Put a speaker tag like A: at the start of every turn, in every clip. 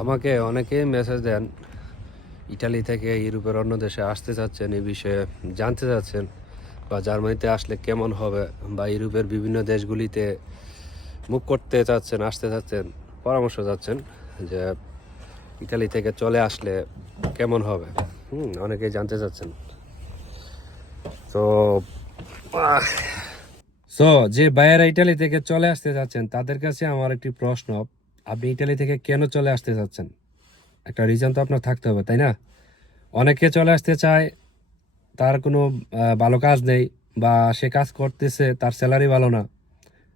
A: আমাকে অনেকে মেসেজ দেন, ইটালি থেকে ইউরোপের অন্য দেশে আসতে চাচ্ছেন এই বিষয়ে জানতে চাচ্ছেন, বা জার্মানিতে আসলে কেমন হবে, বা ইউরোপের বিভিন্ন দেশগুলিতে মুখ করতে চাচ্ছেন, আসতে চাচ্ছেন, পরামর্শ চাচ্ছেন যে ইটালি থেকে চলে আসলে কেমন হবে। হুম, অনেকেই জানতে চাচ্ছেন। তো সো যে বাইরে ইটালি থেকে চলে আসতে চাচ্ছেন, তাদের কাছে আমার একটি প্রশ্ন। আপনি ইটালি থেকে কেন চলে আসতে চাচ্ছেন? একটা রিজন তো আপনার থাকতে হবে, তাই না? অনেকে চলে আসতে চায়, তার কোনো ভালো কাজ নেই বা সে কাজ করতেছে, তার স্যালারি ভালো না।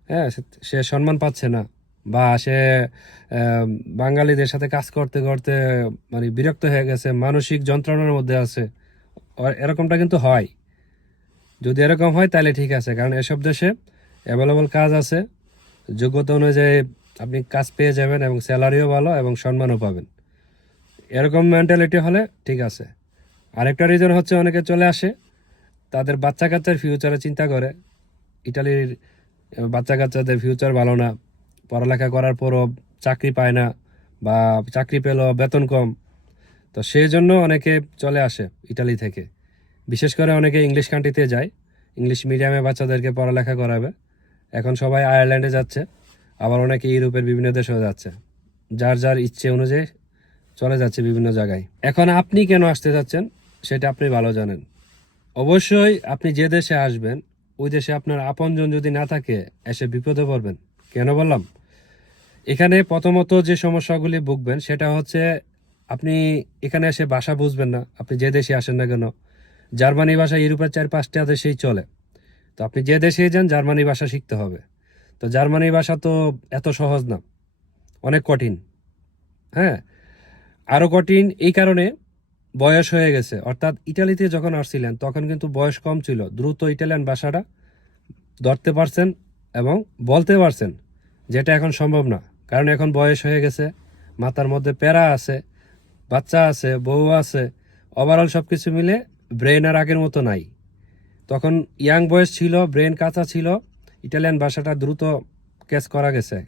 A: হ্যাঁ সে- সম্মান পাচ্ছে না বা সে বাঙালিদের সাথে কাজ করতে করতে মানে বিরক্ত হয়ে গেছে, মানসিক যন্ত্রণার মধ্যে আছে। এরকমটা কিন্তু হয়। যদি এরকম হয়, তাহলে ঠিক আছে, কারণ এসব দেশে অ্যাভেলেবল কাজ আছে। যোগ্যতা অনুযায়ী আপনি কাজ পেয়ে যাবেন এবং স্যালারিও ভালো এবং সম্মানও পাবেন। এরকম মেন্টালিটি হলে ঠিক আছে। আরেকটা রিজন হচ্ছে অনেকে চলে আসে, তাদের বাচ্চা কাচ্চার ফিউচারে চিন্তা করে। ইটালির বাচ্চা কাচ্চাদের ফিউচার ভালো না, পড়ালেখা করার পরও চাকরি পায় না বা চাকরি পেলেও বেতন কম। তো সেই জন্য অনেকে চলে আসে ইটালি থেকে। বিশেষ করে অনেকে ইংলিশ কান্ট্রিতে যায়। ইংলিশ মিডিয়ামে বাচ্চাদেরকে পড়ালেখা করাবে। এখন সবাই আয়ারল্যান্ডে যাচ্ছে। আবার অনেকে ইউরোপের বিভিন্ন দেশেও যাচ্ছে। যার যার ইচ্ছে অনুযায়ী চলে যাচ্ছে বিভিন্ন জায়গায়। এখন আপনি কেন আসতে যাচ্ছেন সেটা আপনি ভালো জানেন। অবশ্যই আপনি যে দেশে আসবেন, ওই দেশে আপনার আপনজন যদি না থাকে, এসে বিপদে পড়বেন। কেন বললাম? এখানে প্রথমত যে সমস্যাগুলি ভুগবেন, সেটা হচ্ছে আপনি এখানে এসে ভাষা বুঝবেন না। আপনি যে দেশে আসেন না কেন? জার্মানি ভাষা ইউরোপের চার পাঁচটা দেশেই চলে। তো আপনি যে দেশেই যান, জার্মানি ভাষা শিখতে হবে। তো জার্মানি ভাষা তো এত সহজ না। অনেক কঠিন। হ্যাঁ? আরও কঠিন এই কারণে বয়স হয়ে গেছে। অর্থাৎ ইটালিতে যখন আসছিলেন, তখন কিন্তু বয়স কম ছিল। দ্রুত ইটালিয়ান ভাষাটা ধরতে পারছেন এবং বলতে পারছেন, যেটা এখন সম্ভব না। কারণ এখন বয়স হয়ে গেছে, মাথার মধ্যে প্যারা আছে, বাচ্চা আছে, বউ আছে। ওভারঅল সব কিছু মিলে ব্রেন আর আগের মতো নাই। তখন ইয়াং বয়স ছিল ব্রেন কাঁচা ছিল ইটালিয়ান ভাষাটা দ্রুত ক্যাচ করা গেছে।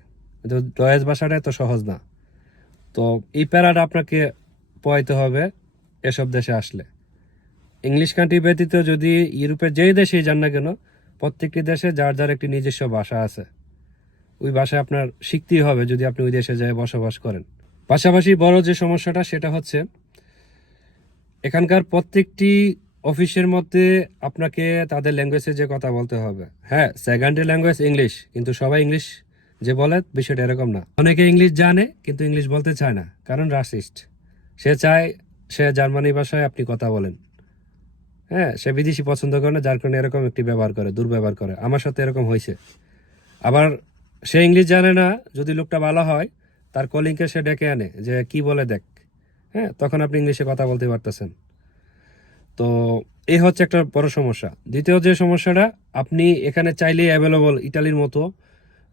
A: কিন্তু ডয়েজ ভাষাটা এত সহজ না। তো এই প্যারাটা আপনাকে পোয়াইতে হবে এসব দেশে আসলে। ইংলিশ কান্ট্রি ব্যতীত যদি ইউরোপের যেই দেশেই যান না কেন, প্রত্যেকটি দেশে যার যার একটি নিজস্ব ভাষা আছে। ওই ভাষায় আপনার শিখতেই হবে যদি আপনি ওই দেশে যায় বসবাস করেন। পাশাপাশি বড় যে সমস্যাটা, সেটা হচ্ছে এখানকার প্রত্যেকটি অফিসের মধ্যে আপনাকে তাদের ল্যাঙ্গুয়েজে যে কথা বলতে হবে। হ্যাঁ সেকেন্ডারি ল্যাঙ্গুয়েজ ইংলিশ কিন্তু সবাই ইংলিশ যে বলে বিষয়টা এরকম না। অনেকে ইংলিশ জানে, কিন্তু ইংলিশ বলতে চায় না, কারণ রাসিস্ট সে চায়, সে জার্মানি ভাষায় আপনি কথা বলেন। হ্যাঁ সে বিদেশি পছন্দ করে না, যার কারণে এরকম একটি ব্যবহার করে, দুর্ব্যবহার করে। আমার সাথে এরকম হয়েছে। আবার সে ইংলিশ জানে না, যদি লোকটা ভালো হয়, তার কলিংকে সে ডেকে আনে, যে কি বলে দেখ। হ্যাঁ তখন আপনি ইংলিশে কথা বলতে পারতেছেন। তো এই হচ্ছে একটা বড় সমস্যা। দ্বিতীয় যে সমস্যাটা, আপনি এখানে চাইলেই অ্যাভেলেবল ইটালির মতো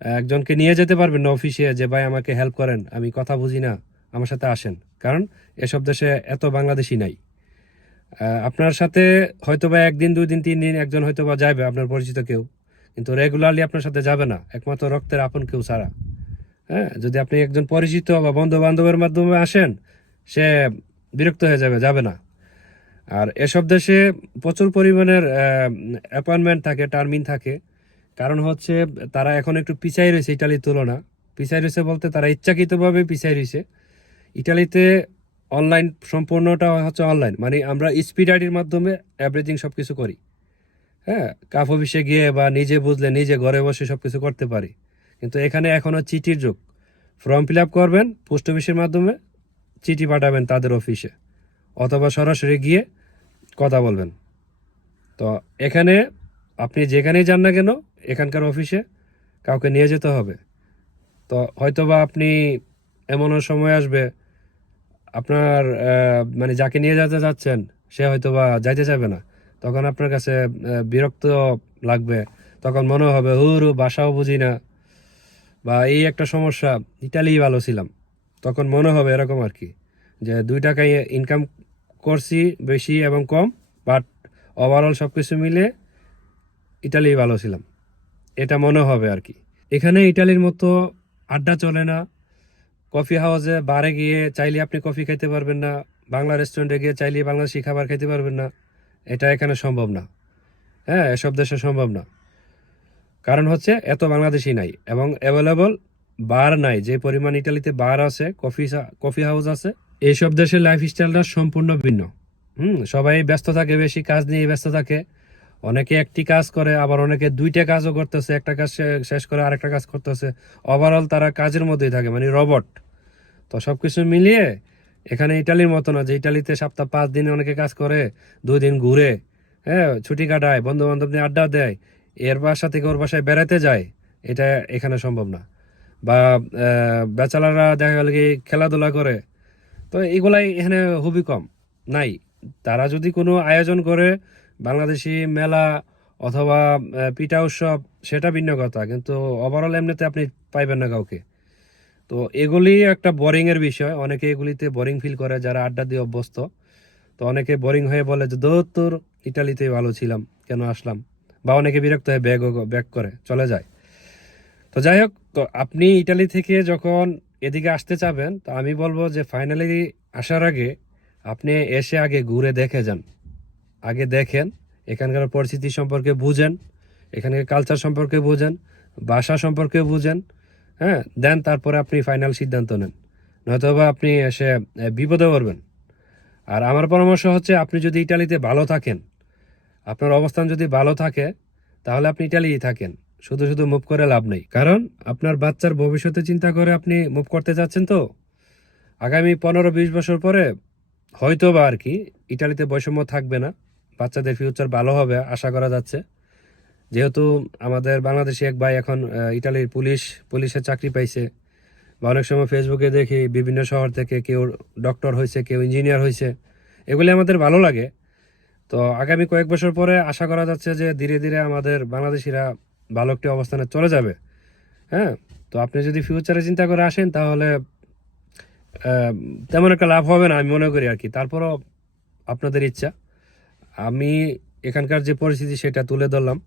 A: একজনকে নিয়ে যেতে পারবেন না অফিসে যে, ভাই, আমাকে হেল্প করেন, আমি কথা বুঝি না, আমার সাথে আসেন। কারণ এসব দেশে এত বাংলাদেশি নাই। আপনার সাথে হয়তো বা একদিন, দুই দিন, তিন দিন একজন হয়তো বা যাবে, আপনার পরিচিত কেউ। কিন্তু রেগুলারলি আপনার সাথে যাবে না, একমাত্র রক্তের আপন কেউ ছাড়া। হ্যাঁ যদি আপনি একজন পরিচিত বা বন্ধু বান্ধবের মাধ্যমে আসেন, সে বিরক্ত হয়ে যাবে যাবে না। আর এসব দেশে প্রচুর পরিমাণের অ্যাপয়েন্টমেন্ট থাকে টার্মিন থাকে। কারণ হচ্ছে তারা এখন একটু পিছাই রয়েছে ইটালির তুলনা। পিছাই রয়েছে বলতে তারা ইচ্ছাকৃতভাবে পিছাই রয়েছে। ইটালিতে অনলাইন সম্পূর্ণটা হচ্ছে অনলাইন মানে আমরা স্পিড আইডির মাধ্যমে এভরিথিং সব কিছু করি। হ্যাঁ কাফ অফিসে গিয়ে বা নিজে বুঝলে নিজে ঘরে বসে সব কিছু করতে পারি। কিন্তু এখানে এখনও চিঠির যুগ। ফর্ম ফিল আপ করবেন পোস্ট অফিসের মাধ্যমে চিঠি পাঠাবেন তাদের অফিসে অথবা সরাসরি গিয়ে কথা বলবেন। তো এখানে আপনি যেখানেই যান না কেন, এখানকার অফিসে কাউকে নিয়ে যেতে হবে। তো হয়তোবা আপনি এমনও সময় আসবে, আপনার মানে যাকে নিয়ে যেতে যাচ্ছেন, সে হয়তোবা যাইতে যাবে না। তখন আপনার কাছে বিরক্ত লাগবে। তখন মনে হবে, হুরু ভাষাও বুঝি না। বা এই একটা সমস্যা ইটালিই ভালো ছিলাম। তখন মনে হবে এরকম আর কি, যে দুই টাকায় ইনকাম করছি বেশি এবং কম বাট ওভারঅল সব কিছু মিলে ইটালি ভালো ছিলাম। এটা মনে হবে আর কি। এখানে ইটালির মতো আড্ডা চলে না। কফি হাউসে বারে গিয়ে চাইলে আপনি কফি খেতে পারবেন না। বাংলা রেস্টুরেন্টে গিয়ে চাইলে বাংলাদেশি খাবার খেতে পারবেন না। এটা এখানে সম্ভব না। হ্যাঁ এসব দেশে সম্ভব না। কারণ হচ্ছে এত বাংলাদেশি নাই এবং অ্যাভেলেবল বার নাই। যে পরিমাণ ইটালিতে বার আছে, কফি কফি হাউস আছে এইসব দেশের লাইফস্টাইলটা সম্পূর্ণ ভিন্ন। হুম, সবাই ব্যস্ত থাকে, বেশি কাজ নিয়ে ব্যস্ত থাকে। অনেকে একটি কাজ করে, আবার অনেকে দুইটা কাজও করতেছে, একটা কাজ শেষ করে আরেকটা কাজ করতেছে। ওভারঅল তারা কাজের মধ্যেই থাকে মানে রবট তো সব কিছু মিলিয়ে, এখানে ইটালির মতো না, যে ইটালিতে সপ্তাহ পাঁচ দিনে অনেকে কাজ করে, দুই দিন ঘুরে হ্যাঁ ছুটি কাটায় বন্ধু বান্ধব নিয়ে আড্ডা দেয়, এর বাসা থেকে ওর বাসায় বেড়াতে যায়, এটা এখানে সম্ভব না। বা বেচালাররা দেখা গেল কি খেলাধুলা করে তো এগুলাই এখানে খুবই কম। নাই। তারা যদি কোনো আয়োজন করে, বাংলাদেশি মেলা অথবা পিঠা উৎসব, সেটা ভিন্ন কথা। কিন্তু ওভারঅল এমনিতে আপনি পাইবেন না কাউকে। তো এগুলি একটা বোরিং এর বিষয়। অনেকে এগুলিতে বোরিং ফিল করে যারা আড্ডা দিয়ে অভ্যস্ত। তো অনেকে বোরিং হয়ে বলে যে দৌড় তোর ইটালিতেই ভালো ছিলাম, কেন আসলাম? বা অনেকে বিরক্ত হয়ে ব্যাগ ব্যাক করে, চলে যায়। তো যাই হোক, তো আপনি ইটালি থেকে যখন এদিকে আসতে চাবেন, তো আমি বলব যে ফাইনালি আসার আগে আপনি এসে আগে ঘুরে দেখে যান। আগে দেখেন, এখানকার পরিস্থিতি সম্পর্কে বুঝেন, এখানকার কালচার সম্পর্কে বুঝেন, ভাষা সম্পর্কে বুঝেন হ্যাঁ দেন তারপরে আপনি ফাইনাল সিদ্ধান্ত নেন। নয়তোবা আপনি এসে বিপদে পড়বেন। আর আমার পরামর্শ হচ্ছে আপনি যদি ইটালিতে ভালো থাকেন, আপনার অবস্থান যদি ভালো থাকে, তাহলে আপনি ইটালিই থাকেন। শুধু শুধু মুভ করে লাভ নেই। কারণ আপনার বাচ্চার ভবিষ্যতে চিন্তা করে আপনি মুভ করতে যাচ্ছেন তো। আগামী পনেরো বিশ বছর পরে হয়তো বা আর কি ইটালিতে বৈষম্য থাকবে না। বাচ্চাদের ফিউচার ভালো হবে, আশা করা যাচ্ছে। যেহেতু আমাদের বাংলাদেশি এক ভাই এখন ইটালির পুলিশ পুলিশের চাকরি পাইছে। বা অনেক সময় ফেসবুকে দেখি বিভিন্ন শহর থেকে কেউ ডক্টর হয়েছে কেউ ইঞ্জিনিয়ার হয়েছে এগুলি আমাদের ভালো লাগে। তো আগামী কয়েক বছর পরে আশা করা যাচ্ছে যে ধীরে ধীরে আমাদের বাংলাদেশিরা ভালো একটি অবস্থানে চলে যাবে। হ্যাঁ? তো আপনি যদি ফিউচারে চিন্তা করে আসেন, তাহলে তেমন একটা লাভ হবে না, আমি মনে করি আর কি। তারপরও আপনাদের ইচ্ছা। আমি এখানকার যে পরিস্থিতি, সেটা তুলে ধরলাম।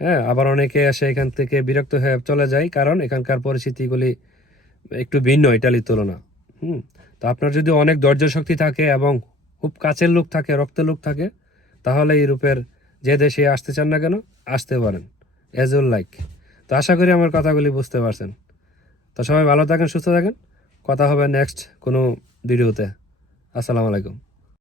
A: হ্যাঁ? আবার অনেকে এসে এখান থেকে বিরক্ত হয়ে চলে যায়, কারণ এখানকার পরিস্থিতিগুলি একটু ভিন্ন ইটালির তুলনা। হুম? তো আপনার যদি অনেক ধৈর্য শক্তি থাকে এবং খুব কাছের লোক থাকে, রক্তের লোক থাকে, তাহলে ইউরোপের যে দেশে আসতে চান না কেন, আসতে পারেন। এজ উল লাইক তো আশা করি আমার কথাগুলি বুঝতে পারছেন। তো সবাই ভালো থাকেন, সুস্থ থাকেন। কথা হবে নেক্সট কোনো ভিডিওতে আসসালামু আলাইকুম।